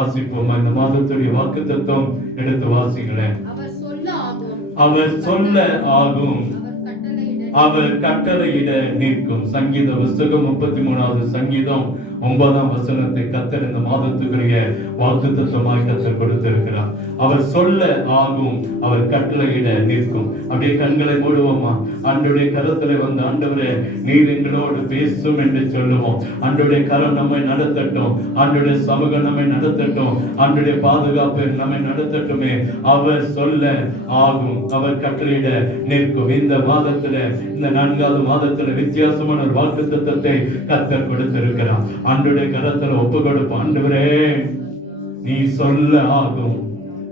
வாசிப்போம். இந்த மாதத்துடைய வாக்குத்தத்தம் எடுத்து வாசிங்களேன். அவர் சொல்ல ஆகும், அவர் கட்டளையிட நிற்கும். சங்கீத புஸ்தகம் 33வது சங்கீதம் 9ஆம் வசனத்தை கர்த்தர் இந்த மாதத்துக்குரிய வாக்குத்தத்தமாய் கர்த்தர் கொடுத்திருக்கிறார். அவர் சொல்ல ஆகும், அவர் கட்டளையிட நிற்கும். அப்படியே கண்களை மூடுவோமா? ஆண்டவருடைய கரத்துல வந்து, ஆண்டவரே நீர் எங்களோடு பேசும் என்று சொல்லுவோம். ஆண்டவருடைய கரம் நம்மை நடத்தட்டும், ஆண்டவருடைய சமூகம் நம்மை நடத்தட்டும், ஆண்டவருடைய பாதுகாப்பு நம்மை நடத்தட்டுமே. அவர் சொல்ல ஆகும், அவர் கட்டளையிட நிற்கும். இந்த மாதத்துல, இந்த 4வது மாதத்துல வித்தியாசமான ஒரு வாக்குத்தத்தத்தை கர்த்தர் கொடுத்திருக்கிறார். ஆண்டவருடைய கரத்துல ஒப்பு கொடுப்போம். ஆண்டவரே நீ சொல்ல ஆகும்,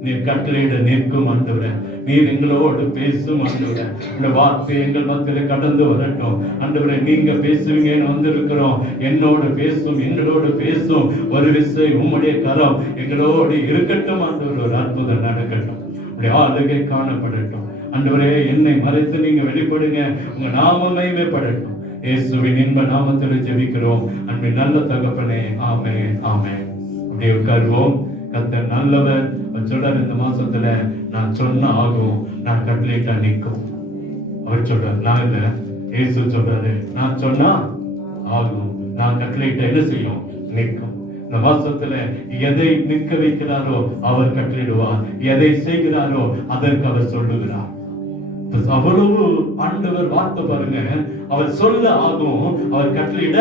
நீ கட்டளையிட நிற்கும். ஆண்டவரே நீர் எங்களோடு பேசும். ஆண்டவரே இந்த வார்த்தை எங்கள் மத்தியில கடந்து வரட்டும். ஆண்டவரே நீங்க பேசுவீங்கன்னு வந்திருக்கிறோம். என்னோடு பேசும், எங்களோடு பேசும். ஒரு விசை உம்முடைய கரம் எங்களோடு இருக்கட்டும். ஆண்டவர் ஒரு அற்புதம் நடக்கட்டும், உடைய ஆளுகை காணப்படட்டும். ஆண்டவரே என்னை மறைத்து நீங்க வெளிப்படுங்க, உங்க நாமமே படட்டும். இயேசுவின் இன்ப நாமத்தில் ஜெபிக்கிறோம் அன்பின் நல்ல தகப்பனே, ஆமென், ஆமென். அப்படியே உட்காருவோம். கர்த்தர் நல்லவர். சொல்றார், இந்த மாசத்துல நான் சொன்ன ஆகும், நான் கட்டளையிட்டா நிற்கும். அவர் சொல்றார், நான் இல்ல, இயேசு சொல்றாரு, நான் சொன்னா ஆகும், நான் கட்டளையிட்டா என்ன செய்யும்? நிற்கும். இந்த மாசத்துல எதை நிற்க வைக்கிறாரோ அவர் கட்டளையிடுவார், எதை செய்கிறாரோ அதற்கு அவர் சொல்லுகிறார். அவ்வளவு ஆண்டவர் வார்த்தை பாருங்க. அவர் சொல்ல ஆகும், அவர் கட்டளையிட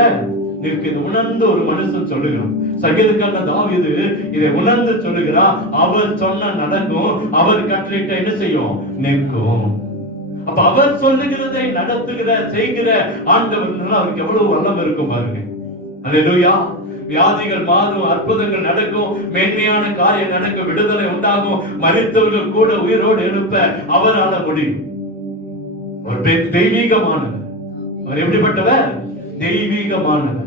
நிற்கிறது. உணர்ந்து ஒரு மனுஷன் சொல்லுகிறான். சங்கீதக்காரன் தாவீது இதை உணர்ந்து சொல்லுகிறார். அவர் சொன்ன நடக்கும், அவர் கட்டளையிட்ட என்ன செய்யும்? நிற்கும். அப்ப அவர் சொல்லுகிறதை நடத்துகிற செய்கிற ஆண்டவர் அவருக்கு எவ்வளவு வல்லமை இருக்கும் பாருங்க. அல்லேலூயா. வியாதிகள் மாறும், அற்புதங்கள் நடக்கும், மேன்மையான காரியம் நடக்கும், விடுதலை உண்டாகும், மரித்தவர்கள் கூட உயிரோடு எழுப்ப அவரால் முடியும். தெய்வீகமானவர். அவர் எப்படிப்பட்டவர்? தெய்வீகமானவர்.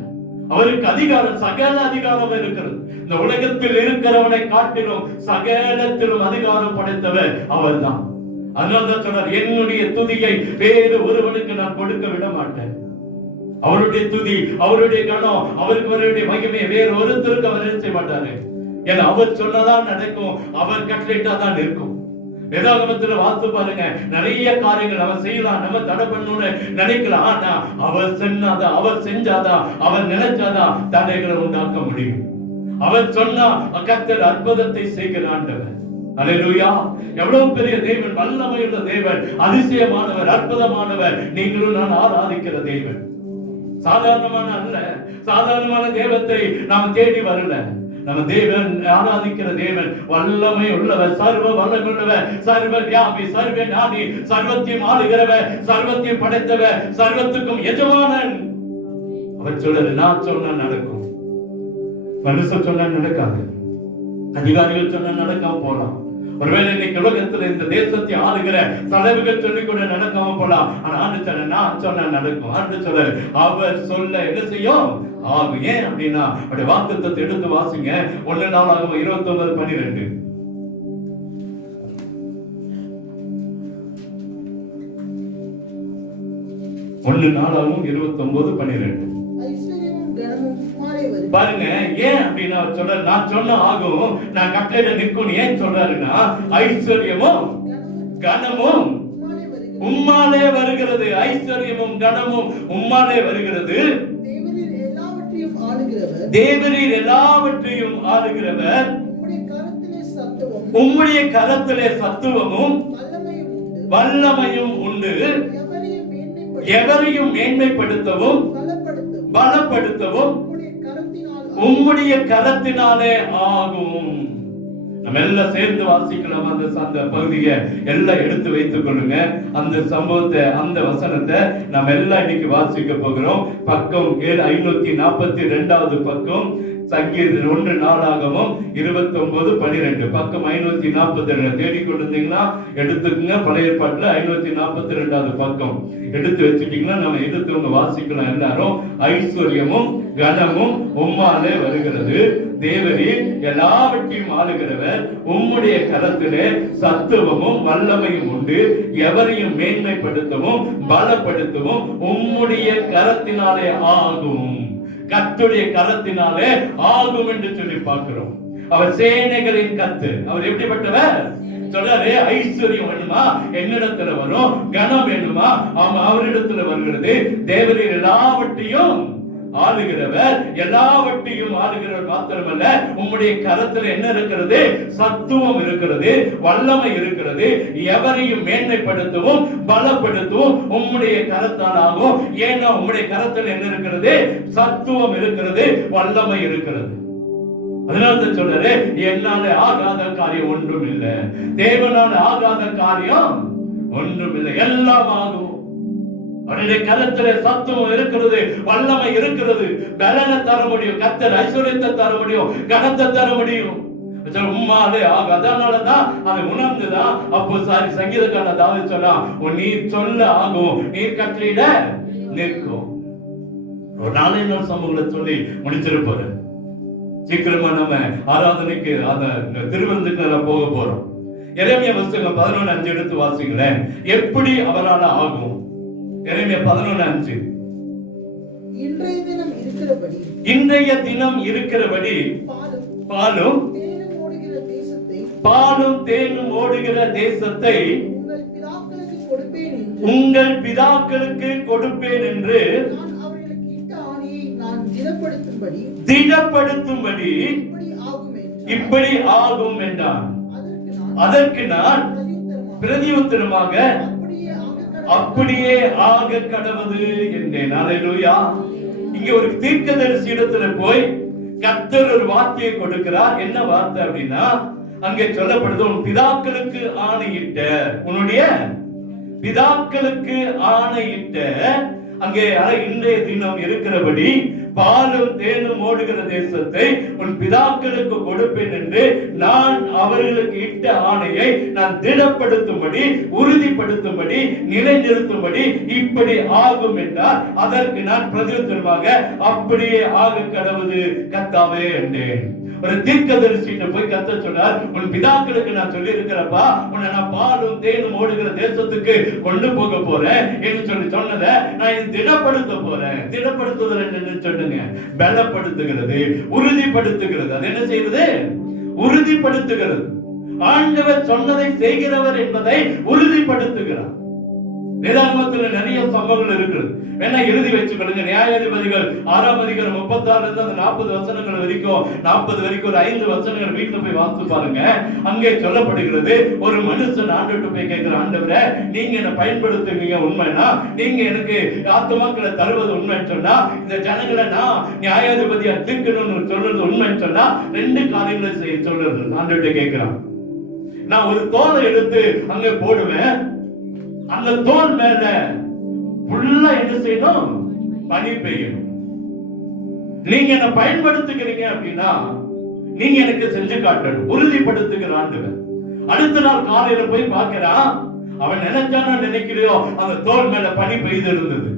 அவருக்கு அதிகாரம், சகல அதிகாரம் இருக்கிறது. இந்த உலகத்தில் இருக்கிறவனை காட்டிலும் சகலத்திலும் அதிகாரம் படைத்தவர் அவர்தான். அதனால்தான் சொன்னார், என்னுடைய துதியை வேறு ஒருவனுக்கு நான் கொடுக்க விட மாட்டேன். அவருடைய துதி, அவருடைய கணம், அவருக்கு அவருடைய மகிமையை வேறு ஒருத்தருக்கு அவர் செய்ய மாட்டாரு. ஏன்னா அவர் சொன்னதான் நடக்கும், அவர் கட்டளையிட்டாதான் நிற்கும். வேதாகமத்துல வாத்து பாருங்க, நிறைய காரியங்கள் அவர் செய்யலாம், நம்ம தடை பண்ணணும்னு நினைக்கலாம். ஆனா அவர் சொன்னாதான், அவர் செஞ்சாதான், அவர் நினைச்சாதான் தடைகளை உண்டாக்க முடியும். அவர் சொன்னா கர்த்தர் அற்புதத்தை செய்கிற ஆண்டவர். அல்லேலூயா. எவ்வளவு பெரிய தேவன், வல்லமையுள்ள தேவன், அதிசயமானவர், அற்புதமானவர். நீங்களும் நான் ஆராதிக்கிற தேவன் சாதாரணமான அல்ல. சாதாரணமான தேவத்தை நாம் தேடி வரல. நம்ம தேவன், ஆராதிக்கிற தேவன் வல்லமை உள்ளவர், சர்வ வல்லமை உள்ளவர், சர்வ வியாபி, சர்வ ஞானி, சர்வத்தையும் ஆளுகிறவர், சர்வத்தையும் படைத்தவர், சர்வத்துக்கும் எஜமானன். அவர் சொல்றாரு, நான் சொன்னா நடக்கும். மனுஷன் சொன்னா நடக்காது, அதிகாரிகள் சொன்னா நடக்காம போலாம். ஒருவேளை இன்னைக்கு உலகத்துல இந்த தேசத்தை ஆளுகிற தலைவர்கள் சொல்லி கூட நடக்காம போலாம். ஆனா ஆண்டு சொல்ல, நான் சொன்ன நடக்கும். ஆண்டு சொல்ல, அவர் சொல்ல என்ன செய்யும்? ஆகும். ஏன் அப்படின்னா அவருடைய வாக்குத்தத்தத்தை எடுத்து வாசிங்க. 1 நாளாகமம் 29:12. 1 நாளாகமம் 29:12 பாருங்க. ஏன் அப்படின்னா அவர் சொல்றாரு, நான் சொன்ன ஆகும், நான் கட்டளையிட நிற்கும். ஏன் சொல்றாருன்னா, ஐஸ்வர்யமும் கனமும் உம்மாலே வருகிறது. ஐஸ்வர்யமும் கனமும் உம்மாலே வருகிறது. தேவரீர் எல்லாவற்றையும் ஆளுகிறவர். உம்முடைய கரத்திலே சத்துவமும் வல்லமையும் உண்டு. எவரையும் மேன்மைப்படுத்தவும் பலப்படுத்தவும் உம்முடைய கரத்தினாலே ஆகும். நம்ம எல்லாம் சேர்ந்து வாசிக்கலாம். அந்த பகுதியை எல்லாம் எடுத்து வைத்துக் கொள்ளுங்க. அந்த சம்பவத்தை, அந்த வசனத்தை நம்ம எல்லாம் இன்னைக்கு வாசிக்க போகிறோம். பக்கம் 542வது பக்கம், சங்கீதம் 1 நாளாகமம் 29:12 பக்கம் 542 தேடிக்கொண்டிருந்தீங்கன்னா எடுத்துக்கங்க. பழைய ஏற்பாட்டுல 542வது பக்கம் எடுத்து வச்சுட்டீங்கன்னா நம்ம எடுத்து வாசிக்கலாம் எல்லாரும். ஐஸ்வர்யமும் கனமும் உம்மாலே வருகிறது. தேவரீர் எல்லாவற்றையும் ஆளுகிறவர். உம்முடைய கரத்திலே சத்துவமும் வல்லமையும் உண்டு. எவரையும் மேன்மைப்படுத்தவும் பலப்படுத்தவும் உம்முடைய கரத்தினாலே ஆகும். கர்த்தருடைய கரத்தினாலே ஆகும் என்று சொல்லி பார்க்கிறோம். அவர் சேனைகளின் கர்த்தர். அவர் எப்படிப்பட்டவர் சொல்றாரு? ஐஸ்வர்யம் வேணுமா என்னிடத்துல வரும், கனம் வேணுமா அவரிடத்துல வருகிறது. தேவரீர் எல்லாவற்றையும் ஆளுகிறவர், எல்லாவற்றையும் ஆளுகிறவர் மாத்திரமல்ல, உம்முடைய கரத்துல என்ன இருக்கிறது? சத்துவம் இருக்கிறது, வல்லமை இருக்கிறது. எவரையும் மேன்மைப்படுத்தவும் பலப்படுத்தவும் உம்முடைய கரத்தால் ஆகும். ஏன்னா உம்முடைய கரத்துல என்ன இருக்கிறது? சத்துவம் இருக்கிறது, வல்லமை இருக்கிறது. அதனால சொல்றாரு, என்னால ஆகாத காரியம் ஒன்றும் இல்லை, தேவனால ஆகாத காரியம் ஒன்றும் இல்லை, எல்லாம் ஆகும். அவருடைய கரத்திலே சத்துவம் இருக்கிறது, வல்லமை இருக்கிறது, பலனை தர முடியும். கர்த்தர் ஐஸ்வர்யத்தை தர முடியும், கனத்தை தர முடியும். உம்மாலே ஆகும். அதனாலதான் அதை உணர்ந்துதான் அப்போ சங்கீதக்காரன் தாவீது சொன்னான், நீ சொல்ல ஆகும், நீ கட்டளையிட நிற்கும். ஒரு நாளை இன்னொரு சமூகத்தை சொல்லி முடிச்சிருப்பாரு. சீக்கிரமா நம்ம ஆராதனைக்கு அந்த திருவிருந்துக்கு போக போறோம். எரேமியா புத்தகம் 11:5 எடுத்து வாசிங்களேன். எப்படி அவரால் ஆகும்? எரேமியா 11:5. இன்றைய தினம் இருக்கிறபடி பாலும் தேனும் ஓடுகிற தேசத்தை உங்கள் பிதாக்களுக்கு கொடுப்பேன் என்று திடப்படுத்தும்படி இப்படி ஆகும் என்றான். அதற்கு நான் பிரதியுத்தரமாக அப்படியே ஆக கடவுது என்றேன். அல்லேலூயா. இங்க ஒரு தீர்க்கதரிசி இடத்துல போய் கர்த்தர் ஒரு வார்த்தையை கொடுக்கிறார். என்ன வார்த்தை அப்படின்னா, அங்கே சொல்லப்படுது, உன் பிதாக்களுக்கு ஆணையிட்ட, உன்னுடைய பிதாக்களுக்கு ஆணையிட்ட, அங்கே இன்றைய தினம் இருக்கிறபடி பாலும் தேனும் ஓடுகிற தேசத்தை உன் பிதாக்களுக்கு கொடுப்பேன் என்று நான் அவர்களுக்கு இட்ட ஆணையை நான் திடப்படுத்தும்படி, உறுதிப்படுத்தும்படி, நிலைநிறுத்தும்படி இப்படி ஆகும் என்றார். அதற்கு நான் பிரதியுத்தரமாக அப்படியே ஆக கடவுது கர்த்தாவே என்றேன். ஒரு தீர்க்கதரிசிட்ட போய் கர்த்தர் சொன்னார், உன் பிதாக்களுக்கு நான் சொல்லி இருக்கிறப்பா, உன்னை நான் பாலும் தேனும் ஓடுகிற தேசத்துக்கு கொண்டு போக போறேன் என்று சொல்லி சொன்னதை நான் இது திடப்படுத்த போறேன். திடப்படுத்துதல் என்று சொல்லுங்க, பலப்படுத்துகிறது, உறுதிப்படுத்துகிறது. அது என்ன செய்வது? உறுதிப்படுத்துகிறது. ஆண்டவர் சொன்னதை செய்கிறவர் என்பதை உறுதிப்படுத்துகிறார். வேதாகமத்தில் நிறைய சம்பவங்கள் இருக்கிறது. வேணா எழுதி வச்சுக்கொள்ளுங்க. நியாயாதிபதிகள் 6ஆம் அதிகாரம் 36 இருந்து அந்த 40 வசனங்கள் வரைக்கும், 40 வரைக்கும் ஒரு 5 வசனங்கள் வீட்டுல போய் வாசித்து பாருங்க. அங்கே சொல்லப்படுகிறது, ஒரு மனுஷன் ஆண்டவர்கிட்ட போய் கேட்கிற, ஆண்டவரே நீங்க என்ன பயன்படுத்துவீங்க உண்மைனா, நீங்க எனக்கு ஆத்துமாக்களை தருவது உண்மைன்னு சொன்னா, இந்த ஜனங்களை நான் நியாயாதிபதியா தீர்க்கணும்னு சொல்றது உண்மைன்னு சொன்னா, 2 காரியங்களை செய்ய சொல்றது. ஆண்டவர்கிட்ட கேட்கிறான், நான் ஒரு தோலை எடுத்து அங்க போடுவேன், அந்த தோல் மேல ஃபுல்லா என்ன செய்யணும்? பனி பெய்யணும். நீங்க என்ன பயன்படுத்துகிறீங்க அப்படின்னா நீங்க எனக்கு செஞ்சு காட்டணும். உறுதிப்படுத்துகிற ஆண்டவர். அடுத்த நாள் காலையில போய் பார்க்கிறான், அவன் நினைச்சானா நினைக்கலையோ அந்த தோல் மேல பனி பெய்து இருந்தது.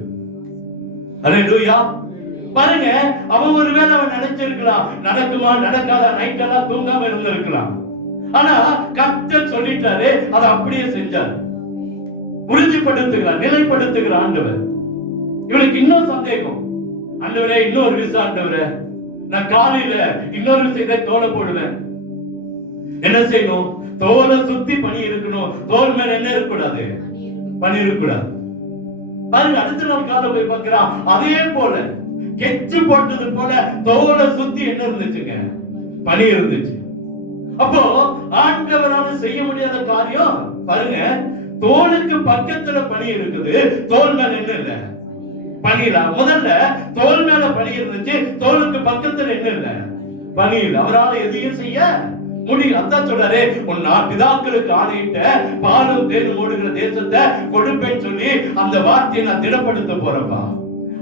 அல்லேலூயா. பாருங்க, அவன் ஒருவேளை அவன் நினைச்சிருக்கலாம், நடக்குமா நடக்காதா, நைட்டெல்லாம் தூங்காம இருந்திருக்கலாம். ஆனா கர்த்தர் சொல்லிட்டாரு, அதை அப்படியே செஞ்சார். உறுதிப்படுத்துகிறார், நிலைப்படுத்துகிற ஆண்டவர். இவனுக்கு இன்னொரு சந்தேகம், ஆண்டவரே இன்னொரு விஷயம், ஆண்டவரே நான் காலையில இன்னொரு விஷயத்தை தோலை போடுவேன், என்ன செய்யணும்? தோலை சுத்தி பனி இருக்கணும், தோல் மேல என்ன இருக்கக்கூடாது? பனி இருக்கக்கூடாது. பாருங்க, அடுத்த நாள் காலை போய் பார்க்கிறான், அதே போல கெச்சு போட்டது போல தோலை சுத்தி என்ன இருந்துச்சுங்க? பனி இருந்துச்சு. அப்போ ஆண்டவரால செய்ய முடியாத காரியம் பாருங்க, தோலுக்கு பக்கத்துல பனி இருக்குது, தோல் மேல என்ன இல்ல? பனி இல்ல. முதல்ல தோல் மேல பனி இருந்துச்சு, தோலுக்கு பக்கத்துல என்ன இல்ல? பனி இல்ல. அவரால் எதையும் செய்ய முடியும். அதான் சொல்றாரு, உன் பிதாக்களுக்கு ஆணையிட்ட பாலும் தேனும் ஓடுகிற தேசத்தை கொடுப்பேன்னு சொல்லி அந்த வார்த்தையை நான் திடப்படுத்த போறப்பா,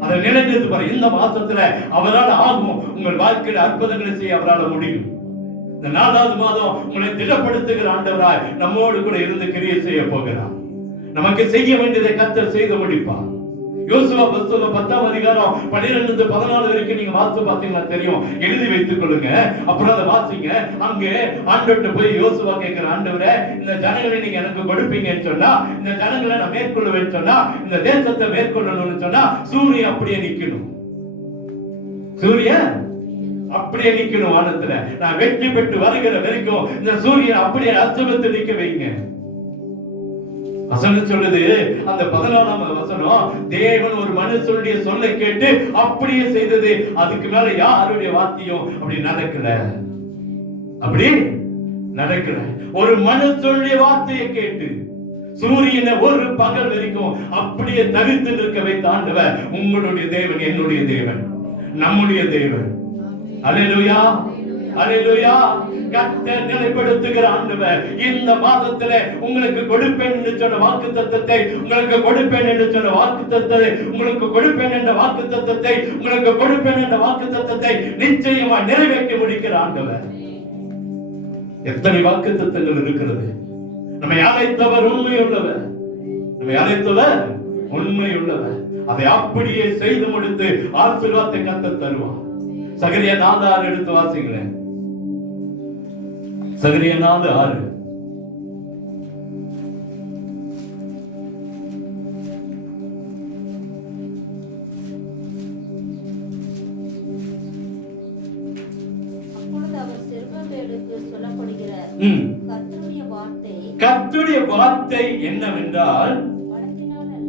அதை நிலைநிறுத்த போறேன். இந்த மாசத்துல அவரால் ஆகும். உங்கள் வாழ்க்கையில அற்புதங்களை செய்ய அவரால் முடியும். இந்த 4வது மாதம் உங்களை திடப்படுத்துகிற ஆண்டவராய் நம்மோடு கூட இருந்து கிரியை செய்ய போகிறார். நமக்கு செய்ய வேண்டியதை கர்த்தர் செய்து முடிப்பார். யோசுவா புத்தகம் 10ஆம் அதிகாரம் 12-14 வரைக்கும் நீங்க வாசித்து பார்த்தீங்கன்னா தெரியும். எழுதி வைத்துக் கொள்ளுங்க, அப்புறம் அதை வாசிங்க. அங்கே ஆண்டவர்கிட்ட போய் யோசுவா கேட்கிற, ஆண்டவரே இந்த ஜனங்களை நீங்க எனக்கு கொடுப்பீங்கன்னு சொன்னா, இந்த ஜனங்களை நான் மேற்கொள்ளுவேன்னு சொன்னா, இந்த தேசத்தை மேற்கொள்ளணும்னு சொன்னா, சூரியன் அப்படியே நிக்கணும். சூரியன் அப்படியே நிக்கணும் வானத்துல. நான் வெற்றி பெற்று வருகிற வரைக்கும் இந்த சூரியன் அப்படியே அஸ்தமத்தை நிக்க வைங்க. வசனம் சொல்லுது, அந்த 14ஆம் வசனம், தேவன் ஒரு மனுஷனுடைய சொல்லை கேட்டு அப்படியே செய்தது. அதுக்கு மேல யாருடைய வார்த்தையும் அப்படி நடக்கல. அப்படி நடக்கல. ஒரு மனுஷனுடைய வார்த்தையை கேட்டு சூரியனை ஒரு பகல் வரைக்கும் அப்படியே தவிர்த்து நிற்க வைத்த ஆண்டவர் உங்களுடைய தேவன், என்னுடைய தேவன், நம்முடைய தேவன். அல்லேலூயா, அல்லேலூயா. கர்த்தர் நிலைப்படுத்துகிற ஆண்டவர் இந்த மாதத்திலே உங்களுக்கு கொடுப்பேன் என்று சொன்ன வாக்குத்தத்தத்தை, உங்களுக்கு கொடுப்பேன் என்று சொன்ன வாக்குத்தத்தத்தை, உங்களுக்கு கொடுப்பேன் என்ற வாக்குத்தத்தத்தை, உங்களுக்கு கொடுப்பேன் என்ற வாக்குத்தத்தத்தை நிச்சயமா நிறைவேற்றி முடிக்கிற ஆண்டவர். எத்தனை வாக்குத்தத்தங்கள் இருக்கிறது. நம்மை அழைத்தவர் உண்மையுள்ளவர், நம்மை அழைத்தவர் உண்மையுள்ளவர். அதை அப்படியே செய்து முடித்து ஆசீர்வாதத்தை கர்த்தர் தருவார். சகரியா 4:6 எடுத்து வாசிங்களேன். சகரியா 4:6. கர்த்தருடைய வார்த்தை என்னவென்றால்,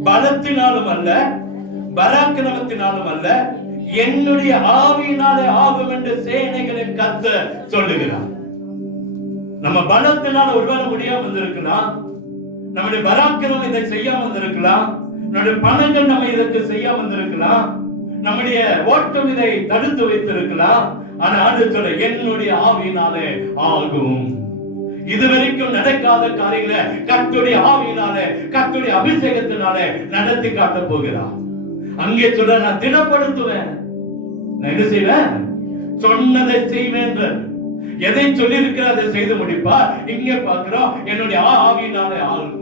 பலத்தினாலும் அல்ல, பராக்கிரமத்தினாலும் அல்ல, என்னுடைய ஆவியினாலே ஆகும் என்று சேனைகளின் கர்த்தர் சொல்லுகிறார். நம்ம பலத்தினால ஒருவேளை முடியாம வந்திருக்கலாம், நம்முடைய பராக்கிரமம் இதை செய்யாம வந்திருக்கலாம், நம்முடைய பணங்கள் நம்ம இதற்கு செய்யாம வந்திருக்கலாம், நம்முடைய ஓட்டம் இதை தடுத்து வைத்திருக்கலாம். ஆனா ஆண்டவர் என்னுடைய ஆவியினாலே ஆகும். இதுவரைக்கும் நடக்காத காரியங்களை கர்த்தருடைய ஆவியினாலே, கர்த்தருடைய அபிஷேகத்தினாலே நடத்தி காட்ட போகிறார். அங்கே சொல்ற, நான் திடப்படுத்துவேன், நான் என்ன செய்வேன், சொன்னதை செய்வேன். எதை சொல்லி இருக்கிற அதை செய்து முடிப்பார். இங்கே பார்க்கிறோம், என்னுடைய ஆவியினாலே ஆகும்.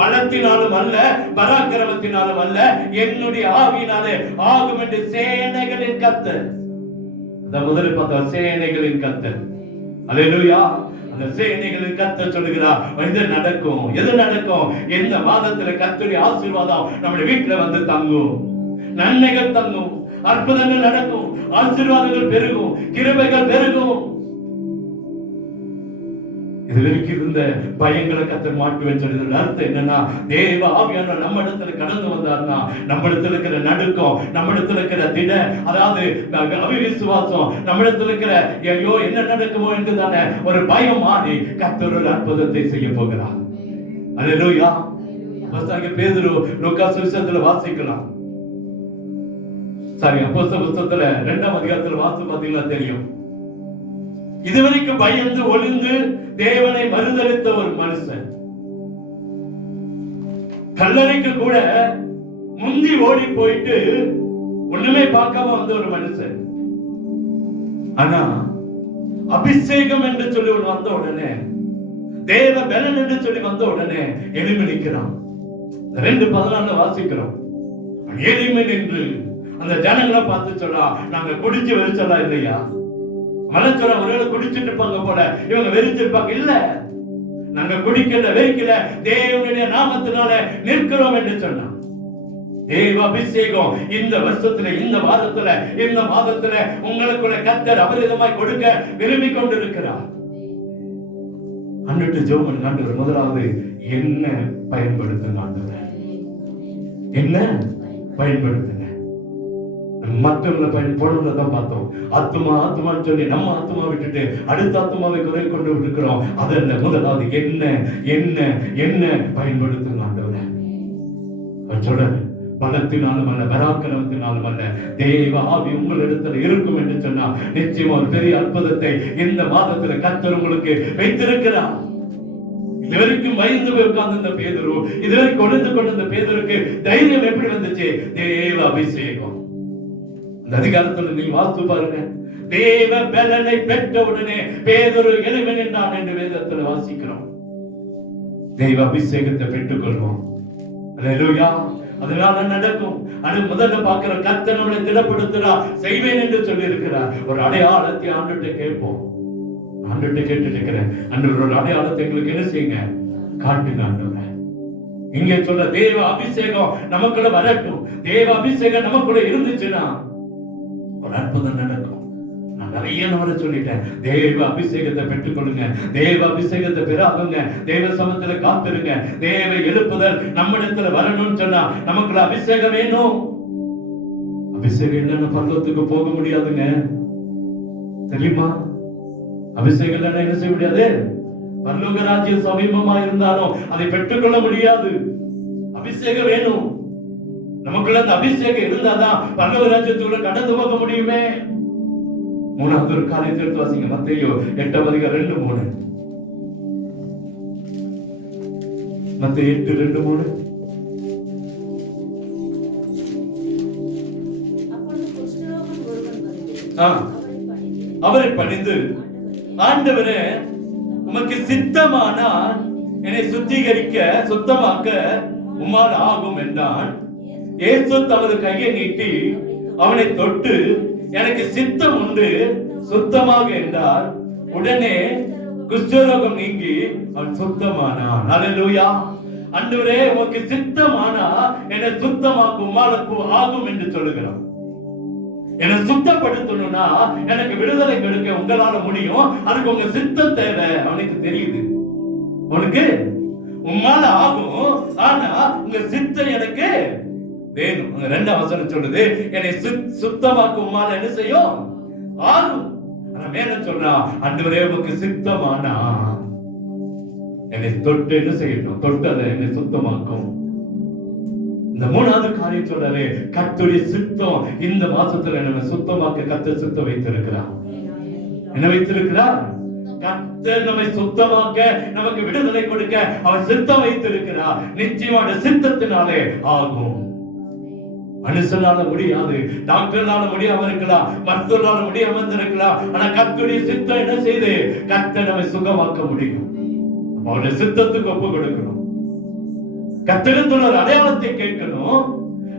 பலத்தினாலும் அல்ல, பராக்கிரமத்தினாலும் அல்ல, என்னுடைய ஆவியினாலே ஆகும் என்று சேனைகளின் கர்த்தர். முதலில் பார்த்தா சேனைகளின் கர்த்தர். அல்லேலூயா. அந்த சேனைகளின் கர்த்தர் சொல்லுகிறார், இது நடக்கும். எது நடக்கும்? எந்த மாதத்துல கர்த்தருடைய ஆசீர்வாதம் நம்முடைய வீட்டுல வந்து தங்கும், நன்மைகள் தங்கும், அற்புதங்கள் நடக்கும், ஆசீர்வாதங்கள் பெருகும், கிருபைகள் பெருகும். இதுவரைக்கும் இருந்த பயங்களை கர்த்தர் மாட்டுவேன் சொல்றது அர்த்தம் என்னன்னா, தேவ ஆவியானவர் நம்ம இடத்துல கடந்து வந்தார்னா, நம்ம இடத்துல இருக்கிற நடுக்கம், நம்ம இடத்துல இருக்கிற திட, அதாவது அவிசுவாசம், நம்ம இடத்துல இருக்கிற ஐயோ என்ன நடக்குமோ என்றுதானே ஒரு பயம் மாறி கர்த்தர் ஒரு அற்புதத்தை செய்ய போகிறார். அல்லேலூயா. அப்போஸ்தலனாகிய பேதுரு லூக்கா சுவிசேஷத்துல வாசிக்கலாம். சரி, அப்போஸ்தல புத்தகத்துல 2ஆம் அதிகாரத்துல வாசித்து பார்த்தீங்கன்னா தெரியும். இதுவரைக்கும் பயந்து ஒளிந்து தேவனை மறுதலித்த ஒரு மனுஷன், கல்லறைக்கு கூட முந்தி ஓடி போயிட்டு ஒண்ணுமே பார்க்காம வந்த ஒரு மனுஷன். ஆனா அபிஷேகம் என்று சொல்லி வந்த உடனே, தேவ பலன் என்று சொல்லி வந்த உடனே எளிமை நிற்கிறான். 2:14 வாசிக்கிறோம். எளிமை நின்று அந்த ஜனங்களை பார்த்து சொல்லா, நாங்க குடிச்சு வெறிச்சலா இல்லையா? மனச்சொல்ல ஒருவேளை குடிச்சிட்டு இருப்பாங்க போல, இவங்க வெறிச்சிருப்பாங்க. இல்ல, நாங்க குடிக்கல, வெறிக்கல, தேவனுடைய நாமத்தினால நிற்கிறோம் என்று சொன்னான். தேவ அபிஷேகம் இந்த வருஷத்துல, இந்த வாரத்துல, இந்த மாதத்துல உங்களுக்குள்ள கர்த்தர் அபரிதமாய் கொடுக்க விரும்பி கொண்டிருக்கிறார். அன்னைக்கு ஜெபம் ஆண்டவர் முதலாவது என்ன பயன்படுத்துங்க, ஆண்டவர் என்ன பயன்படுத்துங்க. மற்றவங்களை பயன்படுறதான் பார்த்தோம். ஆத்துமா ஆத்துமான்னு சொல்லி நம்ம ஆத்துமா விட்டுட்டு அடுத்த ஆத்துமாவை குறை கொண்டு இருக்கிறோம். அதல்ல, முதலாவது என்ன என்ன என்ன பயன்படுத்துங்க ஆண்டவரே. சொல்றாரு, பலத்தினாலும் அல்ல, பராக்கிரமத்தினாலும் அல்ல, தேவ ஆவி உங்களிடத்துல இருக்கும் என்று சொன்னா நிச்சயமா ஒரு பெரிய அற்புதத்தை இந்த மாதத்துல கர்த்தர் உங்களுக்கு வைத்திருக்கிறார். இதுவரைக்கும் பயந்து போய் உட்கார்ந்த பேதுரு, இதுவரைக்கும் ஒளிந்து கொண்டிருந்த பேதுருக்கு தைரியம் எப்படி வந்துச்சு? தேவ அபிஷேகம். அந்த அதிகாரத்துல நீங்க வாசித்து பாருங்க. தேவ பலனை பெற்ற உடனே பேதுரு எளிமை நின்றான் என்று வேதத்துல வாசிக்கிறோம். தேவ அபிஷேகத்தை பெற்றுக் கொள்வோம். அல்லேலூயா. அதனால நடக்கும். அது முதல்ல பார்க்கிற கர்த்தர் நம்மளை திடப்படுத்துறா, செய்வேன் என்று சொல்லி இருக்கிறார். ஒரு அடையாளத்தை ஆண்டுகிட்ட கேட்போம். ஆண்டுகிட்ட கேட்டு இருக்கிறேன், ஆண்டவர் ஒரு அடையாளத்தை எங்களுக்கு என்ன செய்யுங்க, காட்டுங்க ஆண்டவரே. இங்க சொல்ற தேவ அபிஷேகம் நமக்குள்ள வரட்டும். தேவ அபிஷேகம் நமக்குள்ள இருந்துச்சுன்னா ஒரு அற்புதம் நடக்கும். நான் நிறைய நபரை சொல்லிட்டேன், தேவ அபிஷேகத்தை பெற்றுக்கொள்ளுங்க, தேவ அபிஷேகத்தை பெறாதுங்க, தேவ சமத்துல காத்திருங்க, தேவ எழுப்புதல் நம்மிடத்துல வரணும்னு சொன்னா நமக்குள்ள அபிஷேகம் வேணும். அபிஷேகம் இல்லைன்னா பரலோகத்துக்கு போக முடியாதுங்க, தெரியுமா? அபிஷேகம் இல்லைன்னா என்ன செய்ய முடியாது? பரலோக ராஜ்யம் சமீபமா இருந்தாலும் அதை பெற்றுக்கொள்ள முடியாது. அபிஷேகம் வேணும். நமக்குள்ள அந்த அபிஷேகம் இருந்தாதான் பரலோக ராஜ்யத்துக்குள்ள கடந்து போக முடியுமே. மூணாவது ஒரு காரியத்தை எடுத்து வாசிங்க, மத்தேயு 8:2-3. மத்தேயு 8:2-3. அவரை பணிந்து, ஆண்டவரே உமக்கு சித்தமானால் என்னை சுத்திகரிக்க சுத்தமாக்க உம்மால் ஆகும் என்றான். இயேசு தமது கையை நீட்டி அவனை தொட்டு, எனக்கு சித்தம் உண்டு, சுத்தமாக என்றார். உடனே குஷ்டரோகம் நீங்கி அவன் சுத்தமானான். அல்லேலூயா. ஆண்டவரே உமக்கு சித்தமானா என்னை சுத்தமாக்கும் உம்மால் ஆகும் என்று சொல்லுகிறான். என்னை சுத்தப்படுத்தணும்னா எனக்கு விடுதலை கொடுக்க உங்களால முடியும். அதுக்கு உங்க சித்தம் தேவை. அவனுக்கு தெரியுது, உனக்கு உம்மால ஆகும், ஆனா உங்க சித்தம் எனக்கு வேணும். அங்க 2 வசனம் சொல்லுது, என்னை சுத்தமாக்கும் உம்மால என்ன செய்யும்? ஆகும். ஆனா மேல சொல்றா, ஆண்டவரே உமக்கு சித்தமானா என்னை தொட்டு என்ன செய்யணும்? தொட்டு அதை என்னை சுத்தமாக்கும். இந்த 3வது காரியம் சொல்றாரு, கர்த்தருடைய சித்தம் இந்த மாசத்துல நம்ம சுத்தமாக்க கர்த்தர் சித்தம் வைத்திருக்கிறார். என்ன வைத்திருக்கிறார்? கர்த்தர் நம்மை சுத்தமாக்க, நமக்கு விடுதலை கொடுக்க அவர் சித்தம் வைத்திருக்கிறார். நிச்சயமான சித்தத்தினாலே ஆகும். மனுஷனால முடியாது, டாக்டர்னால முடியாம இருக்கலாம், மருத்துவனால முடியாம இருக்கலாம். ஆனா கர்த்தருடைய சித்தம் என்ன செய்து கர்த்தர் நம்மை சுகமாக்க முடியும். அவருடைய சித்தத்துக்கு ஒப்பு கொடுக்கணும். கர்த்தரிடத்தில் ஒரு அடையாளத்தை கேட்கணும்.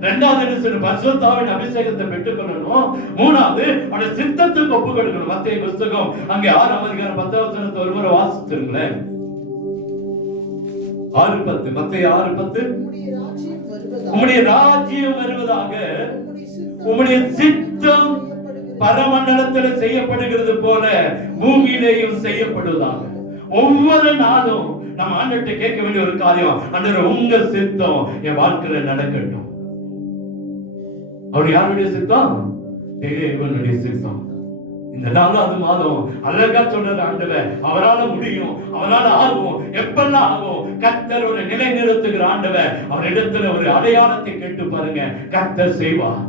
2வது பரிசுத்தாவின் அபிஷேகத்தை பெற்றுக்கொள்ளணும். 3வது அவருடைய சித்தத்துக்கு ஒப்பு கொடுக்கணும். மத்தேயு புத்தகம் அங்கே 6:10 ஒருமுறை வாசிச்சிருங்களேன். 6:10 மத்தேயு 6:10. உம்முடைய ராஜ்யம் வருவதாக, உம்முடைய சித்தம் பரமண்டலத்தில் செய்யப்படுகிறது போல பூமியிலேயும் செய்யப்படுவதாக. ஒவ்வொரு நாளும் நம்ம ஆண்டவர்கிட்ட கேட்க வேண்டிய ஒரு காரியம், ஆண்டவரே உங்க சித்தம் என் வாழ்க்கையில நடக்கட்டும். அவர் யாருடைய சித்தம்? தேவனுடைய சித்தம். இந்த 4வது மாதம் அழகா சொல்றது, ஆண்டவர் அவரால முடியும், அவரால ஆகும், எப்பெல்லாம் ஆகும். கர்த்தர் ஒரு நிலை நிறுத்துகிற ஆண்டவர். அவர் இடத்துல ஒரு அடையாளத்தை கேட்டு பாருங்க, கர்த்தர் செய்வார்.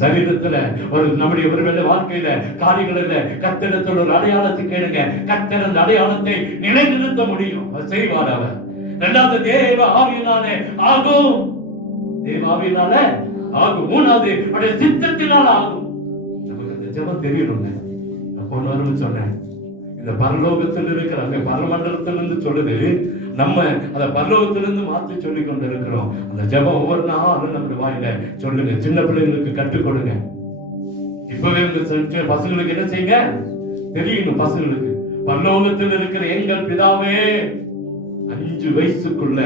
சரீரத்துல ஒரு நம்முடைய ஒருவேளை வாழ்க்கையில காரியங்களில கர்த்தரிடத்தில் ஒரு அடையாளத்தை கேளுங்க, கர்த்தர் அந்த அடையாளத்தை நிலைநிறுத்த முடியும், செய்வார் அவர். 2வது தேவ ஆவியினாலே ஆகும், தேவ ஆவியினாலே ஆகும். 3வது அவருடைய சித்தத்தினால் ஆகும். நமக்கு அந்த ஜெபம் தெரியணுங்க. நான் போன வாரம் சொன்னேன், இந்த பரலோகத்தில் இருக்கிற அந்த பரமண்டலத்திலிருந்து சொல்லுது, நம்ம அந்த பரலோகத்திலிருந்து மாற்றி சொல்லி கொண்டு இருக்கிறோம். அந்த ஜெபம் ஒவ்வொரு நாளும் நம்முடைய வாயில சொல்லுங்க. சின்ன பிள்ளைங்களுக்கு கற்றுக் கொடுங்க. இப்பவே உங்க பசங்களுக்கு என்ன செய்யுங்க தெரியணும். பசங்களுக்கு பரலோகத்தில் இருக்கிற எங்கள் பிதாவே, 5 வயசுக்குள்ள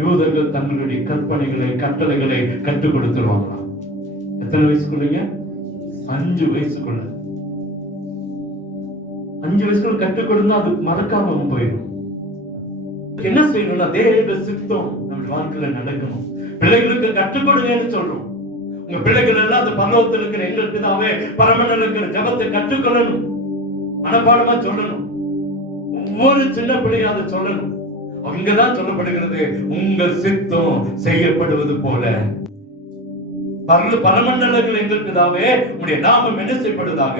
யூதர்கள் தங்களுடைய கற்பனைகளை கட்டளைகளை கற்றுக் கொடுத்துருவாங்க. எத்தனை வயசுக்குள்ளீங்க? 5 வயசுக்குள்ள. 5 வயசுக்குள்ள கற்றுக் கொடுத்தா அது மறக்காம போயிடும். என்ன செய்யணும்னா தேவ சித்தம் நம்ம வாழ்க்கையில நடக்கணும். பிள்ளைகளுக்கு கற்றுக் கொடுங்கன்னு சொல்றோம். உங்க பிள்ளைகள் எல்லாம் அந்த பரலோகத்தில் இருக்கிற எங்கள் பிதாவே பரமண்டலத்தில் இருக்கிற ஜெபத்தை கற்றுக்கொள்ளணும், மனப்பாடமா சொல்லணும். ஒவ்வொரு சின்ன பிள்ளையும் அதை சொல்லணும். அங்கதான் சொல்லப்படுகிறது, உங்கள் சித்தம் செய்யப்படுவது போல பரமண்டலங்கள் எங்கள் பிதாவே உம்முடைய நாமம் என்ன செய்யப்படுவதாக.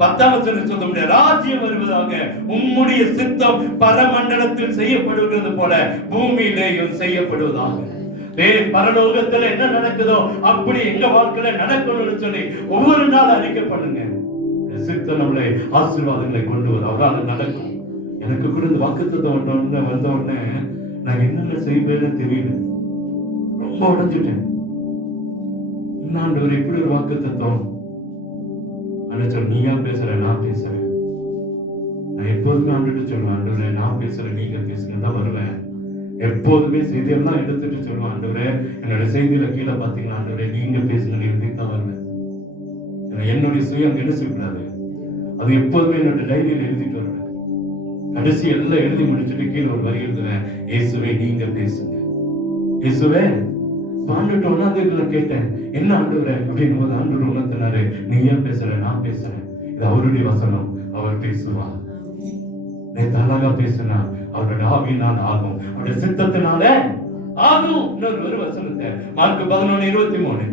10வது வசனம் சொல்லுது, ராஜ்யம் வருவதாக, உம்முடைய சித்தம் பரமண்டலத்தில் செய்யப்படுகிறது போல பூமியிலேயும் செய்யப்படுவதாக. பரலோகத்துல என்ன நடக்குதோ அப்படி எங்க வாழ்க்கையில நடக்கணும்னு சொல்லி ஒவ்வொரு நாள் அறிக்கை பண்ணுங்க. சித்தம் நம்மளை ஆசீர்வாதங்களை கொண்டு வரும், அவரால் நடக்கும். எனக்கு கூட இந்த வாக்குத்தத்தம் வந்த உடனே நான் என்னென்ன செய்வேன்னு தெரியல, ரொம்ப உடைஞ்சிட்டேன். இன்னொரு இப்படி ஒரு வாக்குத்தத்தம் நீயா பேசுற நான் பேசுறேன். நான் எப்போதுமே ஆண்டுட்டு சொல்லுவேன், ஆண்டவரே நான் பேசுறேன் நீங்க பேசுறேன் தான் வருவேன். எப்போதுமே செய்தியெல்லாம் எடுத்துட்டு சொல்லுவேன், ஆண்டவரே என்னோட செய்தியில கீழே பாத்தீங்களா, ஆண்டவரே நீங்க பேசுங்க தான் வருவேன். என்னுடைய சுயம் என்ன செய்யக்கூடாது, அது எப்போதுமே என்னோட டைரியில் எழுதிட்டு வரணும். கடைசி எல்லாம் எழுதி முடிச்சுட்டு கீழே ஒரு வரி எழுதுவேன், இயேசுவே நீங்க பேசுங்க. இயேசுவே ஆண்டவர்ட்ட ஒன்னாவது கேட்டேன், என்ன ஆண்டவரே அப்படின்னு போது ஆண்டவர் உணர்த்தினாரு, நீ ஏன் பேசுற, நான் பேசுறேன், இது அவருடைய வசனம், அவர் பேசுவார். நேற்று அழகா பேசுனா அவரோட ஆவியினால் ஆகும், அவருடைய சித்தத்தினால ஆகும். இன்னொரு ஒரு வசனத்தை மார்க் 11:23.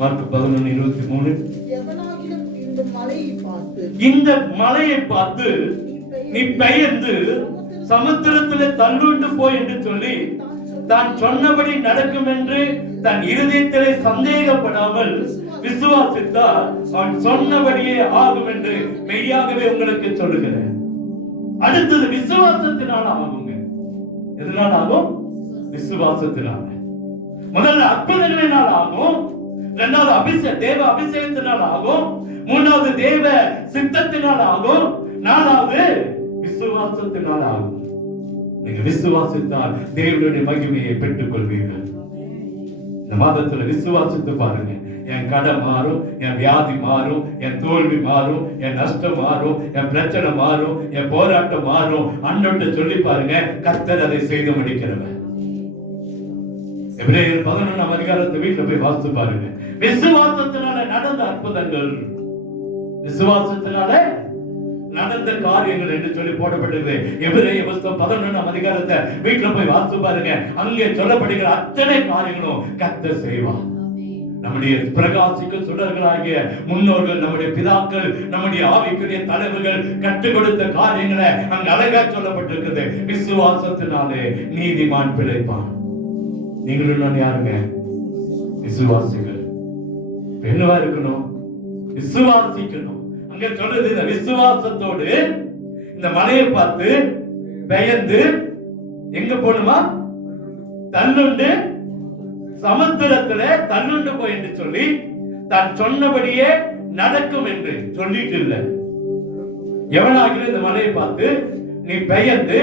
மார்க் 11:23. இந்த மலையை பார்த்து நீ பெயர்ந்து சமுத்திரத்திலே தள்ளுண்டு போய் என்று சொல்லி தான் சொன்னபடி நடக்கும் என்று தன் இருதயத்திலே சந்தேகப்படாமல் விசுவாசித்தால் அவன் சொன்னபடியே ஆகும் என்று மெய்யாகவே உங்களுக்கு சொல்லுகிறேன். அடுத்தது விசுவாசத்தினால ஆகுங்க. எதனால ஆகும்? விசுவாசத்தினால. முதல்ல அற்புதங்களினால் ஆகும், இரண்டாவது தேவ அபிஷேகத்தினால் ஆகும், மூன்றாவது தேவ சித்தத்தினால் ஆகும், நாலாவது விசுவாசத்தினால் ஆகும். நீங்க விசுவாசித்தால் தேவனுடைய மகிமையை பெற்றுக் கொள்வீர்கள். இந்த மாதத்துல விசுவாசித்து பாருங்க. என் கடை மாறும், என் வியாதி மாறும், என் தோல்வி மாறும், என் நஷ்டம் மாறும், என் பிரச்சனை மாறும், என் போராட்டம் மாறும். அன்றோட்ட சொல்லி பாருங்க, கர்த்தர் அதை செய்து முடிக்கிறவர். எபிரேயர் 11ஆம் அதிகாரத்தை வீட்டுல போய் வாசித்து பாருங்க. விசுவாசத்தினால நடந்த அற்புதங்கள், விசுவாசத்தினால நடந்த காரியங்கள் என்று சொல்லி போடப்பட்டது. எபிரேயர் 11ஆம் அதிகாரத்தை வீட்டுல போய் வாசித்து பாருங்க. அங்கே சொல்லப்படுகிற அத்தனை காரியங்களும் கர்த்தர் செய்வார். நம்முடைய பிரகாசிக்கும் சுடர்களாகிய முன்னோர்கள், நம்முடைய பிதாக்கள், நம்முடைய ஆவிக்குரிய தலைவர்கள் கற்றுக் கொடுத்த காரியங்களை அங்கு அழகா சொல்லப்பட்டிருக்கிறது. விசுவாசத்தினாலே நீதிமான் பிழைப்பான். நீங்களும் நான் யாருங்க? விசுவாசிகள். என்னவா இருக்கணும்? விசுவாசிக்கணும். அங்க சொல்றது இந்த விசுவாசத்தோடு இந்த மலையை பார்த்து பெயர்ந்து எங்க போணுமா? தள்ளுண்டு சமுத்திரத்துல தள்ளுண்டு போய் என்று சொல்லி தான் சொன்னபடியே நடக்கும் என்று சொல்லிட்டு இல்ல. எவனாகிலும் இந்த மலையை பார்த்து நீ பெயர்ந்து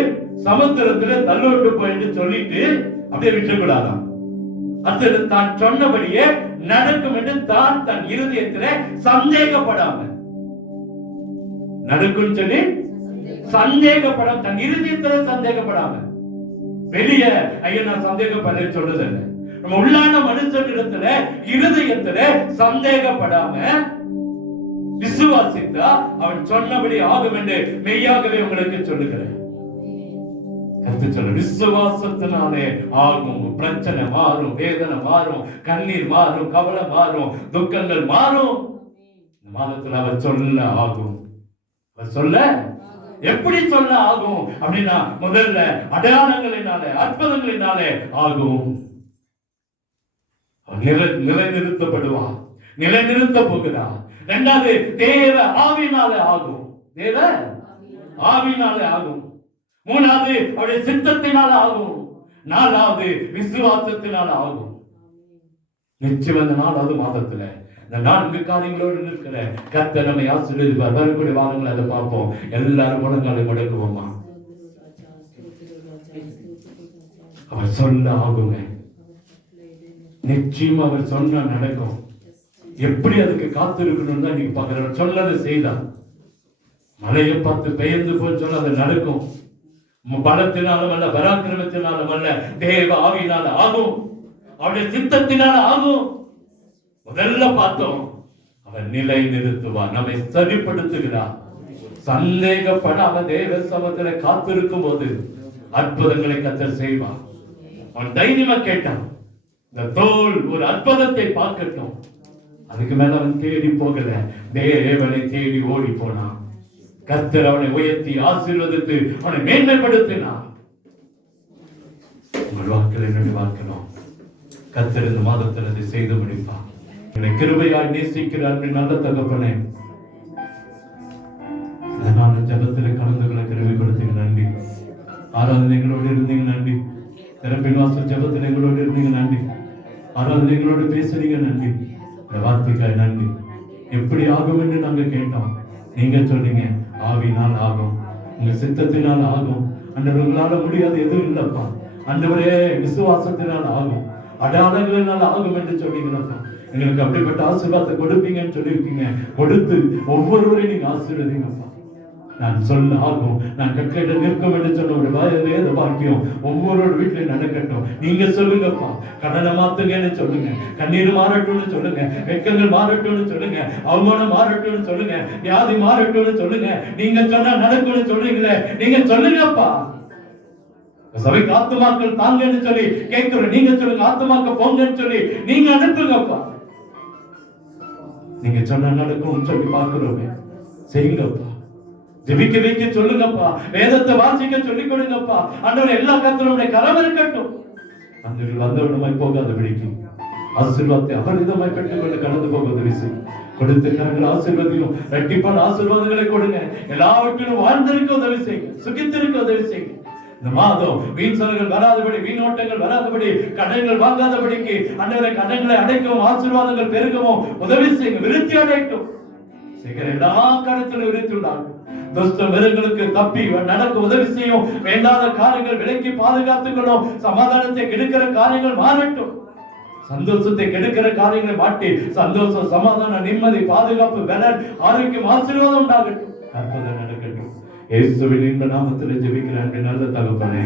சமுத்திரத்துல தள்ளுண்டு போய் என்று சொல்லிட்டு அப்படியே விட்டுக்கூடாதான். அது தான் சொன்னபடியே நடக்கும் என்று தான் தன் இருதயத்திலே சந்தேகப்படாம நடக்கும் சொல்லி சந்தேகப்படாம, தன் இருதயத்திலே சந்தேகப்படாம, வெளியே ஐயா நான் சந்தேகப்பட சொல்றது இல்லை, நம்ம உள்ளான மனுஷனிடத்துல இருதயத்துல சந்தேகப்படாம விசுவாசித்தா அவன் சொன்னபடி ஆகும் என்று மெய்யாகவே உங்களுக்கு சொல்லுகிறேன். விசுவாசத்தினாலே ஆகும். பிரச்சனை மாறும், வேதனை மாறும், கண்ணீர் மாறும், கவலை மாறும், துக்கங்கள் மாறும். இந்த மாதத்துல அவர் சொல்ல ஆகும். அவர் சொல்ல எப்படி சொல்ல ஆகும் அப்படின்னா, முதல்ல அடையாளங்களினாலே அற்புதங்களினாலே ஆகும். நிலைநிறுத்தப்படுவார், நிலைநிறுத்த போகிறார். இரண்டாவது தேவ ஆவினாலே ஆகும். தேவ ஆவினாலே ஆகும். மூணாவது அவருடைய சித்தத்தினால ஆகும். நாலாவது விசுவாசத்தினால ஆகும். நிச்சயம் அந்த நாலாவது மாதத்துல இந்த 4 காரியங்களோடு இருக்கிற கர்த்தர் நம்மை ஆசீர்வதிப்பார். வரக்கூடிய வாரங்களை அதை பார்ப்போம். எல்லாரும் முழங்காலை மடக்குவோமா? அவர் சொல்ல ஆகுங்க. நிச்சயம் அவர் சொன்னா நடக்கும். எப்படி அதுக்கு காத்திருக்கணும் தான் நீங்க பாக்குற. சொன்னதை செய்தான். மலையை பார்த்து பெயர்ந்து போய் சொன்ன அது நடக்கும். பலத்தினாலும் அல்ல, பராக்கிரமத்தினாலும் அல்ல, தேவ ஆவியினால ஆகும். அவருடைய சித்தத்தினால ஆகும். முதல்ல பார்த்தோம், அவர் நிலை நிறுத்துவார், நம்மை சரிப்படுத்துகிறார். சந்தேகப்படாம தேவ சமூகத்துல காத்திருக்கும் போது அற்புதங்களை கர்த்தர் செய்வார். அவன் தைரியமா கேட்டான், இந்த தோல் ஒரு அற்புதத்தை பார்க்கட்டும். அதுக்கு மேல அவன் தேடி போகல, தேவனை தேடி ஓடி போனான். கர்த்தர் அவனை உயர்த்தி ஆசீர்வதித்து அவனை மேன்மைப்படுத்தினார். உங்கள் வாக்கள் என்னுடைய வாக்கணும். கர்த்தர் இந்த மாதத்தில் அதை செய்து முடிப்பார். என்னை கிருபையாய் நேசிக்கிறார் நல்ல தகப்பனே. நான் ஜபத்தில் கலந்து கொள்ள கிருபை கொடுத்தீங்க, நன்றி. ஆராதனை எங்களோடு இருந்தீங்க, நன்றி. திறப்பின் வாசல் ஜபத்தில் எங்களோடு இருந்தீங்க, நன்றி. ஆராதனை எங்களோடு பேசுறீங்க, நன்றி. இந்த வார்த்தைக்காய் நன்றி. எப்படி ஆகும் என்று நாங்க கேட்டோம். நீங்க சொன்னீங்க, ஆவினால் ஆகும், உங்க சித்தத்தினால் ஆகும். அந்த உங்களால முடியாது எதுவும் இல்லப்பா. ஆண்டவரே விசுவாசத்தினால் ஆகும், அடையாளங்களினால் ஆகும் என்று சொன்னீங்கப்பா. எங்களுக்கு அப்படிப்பட்ட ஆசீர்வாதத்தை கொடுப்பீங்கன்னு சொல்லியிருக்கீங்க. கொடுத்து ஒவ்வொருவரையும் நீங்க ஆசீர்வதிங்கப்பா. நான் சொல்ல ஆகும், நான் கட்டளையிட நிற்கும் என்று சொன்ன ஒரு வேத வாக்கியம் ஒவ்வொரு வீட்டிலையும் நடக்கட்டும். நீங்க சொல்லுங்கப்பா, கடனை மாத்துங்கன்னு சொல்லுங்க, கண்ணீர் மாறட்டும்னு சொல்லுங்க, வெட்கங்கள் மாறட்டும்னு சொல்லுங்க, அவமானம் மாறட்டும்னு சொல்லுங்க, வியாதி மாறட்டும்னு சொல்லுங்க. நீங்க சொன்னா நடக்கும்னு சொல்றீங்களே, நீங்க சொல்லுங்கப்பா. சபைக்கு ஆத்துமாக்கள் தாங்கன்னு சொல்லி கேட்கிறோம், நீங்க சொல்லுங்க. ஆத்துமாக்கள் போங்கன்னு சொல்லி நீங்க அனுப்புங்கப்பா. நீங்க சொன்னா நடக்கும் சொல்லி பார்க்கிறோமே, செய்யுங்கப்பா. ஜெபிக்க வைக்க சொல்லுங்கப்பா, வேதத்தை வாசிக்க சொல்லிக் கொடுங்கப்பா. ஆண்டவர் எல்லா கர்த்தருடைய கரம் இருக்கட்டும். அந்த வந்தவனமாய் போகாதபடிக்கு ஆசீர்வாதத்தை அபரிதமாய் பெற்றுக்கொண்டு கடந்து போக உதவி செய்யும். கொடுத்த கரங்கள் ஆசீர்வதியும், இரட்டிப்பான ஆசீர்வாதங்களை கொடுங்க. எல்லாவற்றிலும் வாழ்ந்திருக்க உதவி செய்யுங்க, சுகித்திருக்க உதவி செய்யுங்க. இந்த மாதம் வீண் செலவுகள் வராதபடி, வீணோட்டங்கள் வராதபடி, கடன்கள் வாங்காதபடிக்கு ஆண்டவரே கடன்களை அடைக்கவும், ஆசீர்வாதங்கள் பெருகவும் உதவி செய்யுங்க. விருத்தி அடையட்டும். செய்கிற எல்லா காரியத்திலும் விருத்தி உண்டாகும். துஷ்ட மிருகங்களுக்கு தப்பி நடக்க உதவி செய்யும். வேண்டாத காரியங்கள் விலக்கி பாதுகாத்துக் கொள்ளும். சமாதானத்தை கெடுக்கிற காரியங்கள் மாறட்டும். சந்தோஷத்தை கெடுக்கிற காரியங்களை மாட்டி சந்தோஷம், சமாதானம், நிம்மதி, பாதுகாப்பு, பலன், ஆரோக்கியம், ஆசீர்வாதம் உண்டாகட்டும். அற்புதம் நடக்கட்டும். இயேசுவின் இன்ப நாமத்தில் ஜெபிக்கிறேன் நல்ல தகப்பனே.